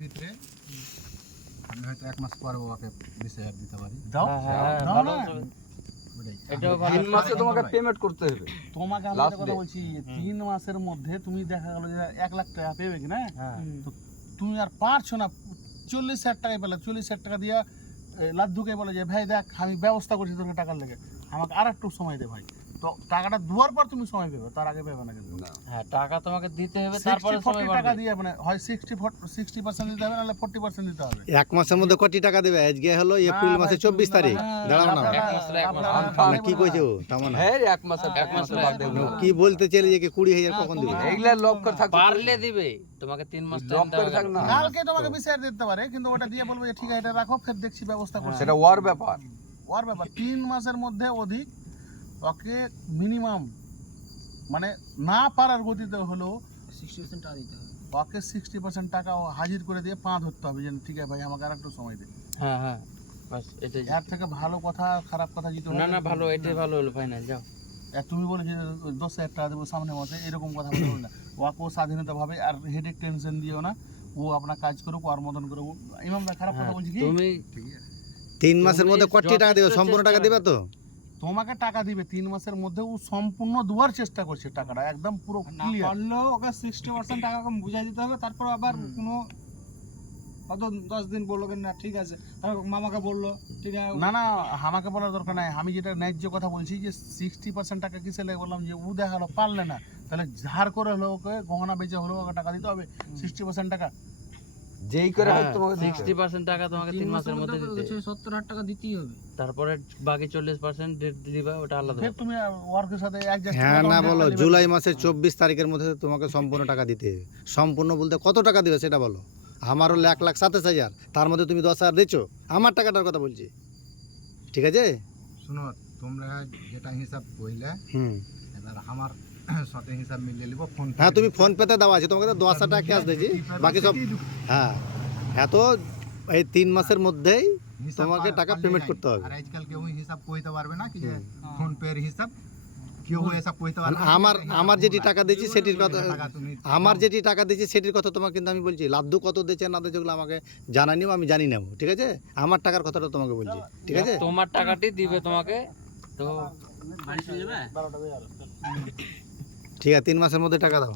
ভিতরে আমি হয়তো 1 মাস পরে ওকে 20,000 দিতে পারি। দাও দাও না, এটাও ভালো। 3 মাসে তোমাকে পেমেন্ট করতে হবে। তোমাকে আমি একটা কথা বলছি, 3 মাসের মধ্যে তুমি দেখা গেল যে 1 লাখ টাকা পেবে কি না, তো তুমি আর পারছো না 40,000 টাকাই পেলে, 40,000 টাকা দিয়া লাদ্দুকে বলে যে ভাই দেখ আমি ব্যবস্থা করছি তোকে টাকার লেগে, আমাকে আর একটু সময় দে ভাই। তো টাকাটা দেওয়ার পর তুমি সময় পেবে, তার আগে পেবে না। কিন্তু হ্যাঁ, টাকা তোমাকে দিতে হবে, তারপরে সময় 40 টাকা বাড়বে। দিয়ে মানে হয় 60% দিতে হবে, নাহলে 40% দিতে হবে। 1 মাসের মধ্যে কত টাকা দেবে? আজকে হলো এপ্রিল মাসে 24 তারিখ। দাঁড়াও না, না কি কইছো তামান? হ্যাঁ 1 মাসে বাদ দেবো। কি বলতে চাইলে যে 20,000 কখন দিবে? এইগুলা লক করে থাকবে, পারলে দিবে, তোমাকে 3 মাস টাইম লক দেওয়া করে থাক হবে। না। কালকে তোমাকে 20,000 দিতে পারে, কিন্তু ওটা দিয়ে বলবো যে ঠিক আছে এটা রাখো, ফের দেখছি ব্যবস্থা করছি। সেটা ওর ব্যাপার। ওর ব্যাপার 3 মাসের মধ্যে অধিক ওকে মিনিমাম মানে না পারার গতিতে হলেও 60% টাকা দিতে হবে। ওকে 60% টাকা ও হাজির করে দিয়ে পা ধরতে হবে, যে ঠিক আছে ভাই আমাকে আর একটু সময় দে। হ্যাঁ হ্যাঁ, বাস এটাই। এর থেকে ভালো কথা খারাপ কথা যেটা না না, ভালো, এটাই ভালো হলো ফাইনাল। যাও, তুমি বলে যে 10,000 টাকা দেবো সামনে মাসে, এরকম কথা বলবো না। ওকে স্বাধীনতা ভাবে আর হেডেক টেনশন দিও না, ও আপনার কাজ করুক, ওর মতন করুক। ইমামদা খারাপ কথা বলছি কি? তুমি 3 মাসের মধ্যে কত টাকা দিবে? সম্পূর্ণ টাকা দিবে তো? তোমাকে টাকা দিবে 3 মাসের মধ্যে, ও সম্পূর্ণ দেওয়ার চেষ্টা করছে, টাকাটা একদম পুরো না ক্লিয়ার। পারলেও ওকে 60% টাকা কম বুঝাই দিতে হবে। তারপর আবার কোনো হয়তো 10 দিন বললো কি না ঠিক আছে, তারপর মামাকে বললো ঠিক আছে। না না, আমাকে বলার দরকার নাই, আমি যেটা ন্যায্য কথা বলছি যে 60% টাকা কিসে লাগে বললাম, যে ও দেখালো পারলে না, তাহলে ধার করে হলো ওকে গহনা বেচে হলো ওকে টাকা দিতে হবে 60% টাকা। যেই করে হোক তোমাকে দিতে হবে। 60% টাকা তোমাকে 3 মাসের মধ্যে দিতে হবে। 70,000 টাকা দিতেই হবে। তারপরে বাকি 40% দিবা, ওটা আলাদা। ফের তুমি ওয়ার্কের সাথে অ্যাডজাস্ট হ্যাঁ না বলো, জুলাই মাসের 24 তারিখের মধ্যে তোমাকে সম্পূর্ণ টাকা দিতে হবে। সম্পূর্ণ বলতে কত টাকা দিবে সেটা বলো। আমার হলো 1,27,000, তার মধ্যে তুমি 10,000 দিছো, আমার টাকাটার কথা বলছি, ঠিক আছে? শুনো, তোমরা যেটা হিসাব কইলে এবার আমার সাথে হিসাব মিলিয়ে নিব। ফোন হ্যাঁ তুমি ফোন পেতে দেওয়া আছে, তোমাকে তো 10,000 টাকা ক্যাশ দিয়েছি, বাকি সব হ্যাঁ। এত এই 3 মাসের মধ্যেই তোমাকে টাকা পেমেন্ট করতে হবে। আর আজকাল কেউ হিসাব কইতে পারবে না কি যে ফোন পে এর হিসাব কেউ হিসাব কইতে পারবে না। আমার যেটি টাকা দিয়েছি সেটির কথা, আমার যেটি টাকা দিয়েছি সেটির কথা তোমাকে কিন্তু আমি বলছি। লাদ্দু কত দিয়েছে না দিয়েছে ওগুলো আমাকে জানানিও, আমি জানি নেবো, ঠিক আছে? আমার টাকার কথাটা তোমাকে বলছি, ঠিক আছে? তোমার টাকাটি দিবে তোমাকে, তো ঠিক আছে 3 মাসের মধ্যে টাকা দাও।